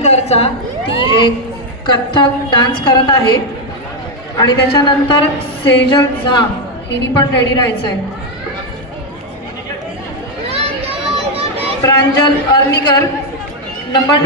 अर्लीकरचा ती एक कथ्थक डान्स करत आहे आणि त्याच्यानंतर सेजल झा हिनी पण रेडी राहायचं आहे. प्रांजल अर्लीकर नंबर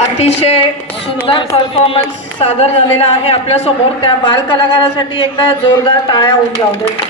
'अतिशय सुंदर परफॉर्मन्स सादर झालेला आहे आपल्या समोर. त्या बाल कलाकारासाठी एकदा जोरदार टाळ्या होऊन जाऊ दे.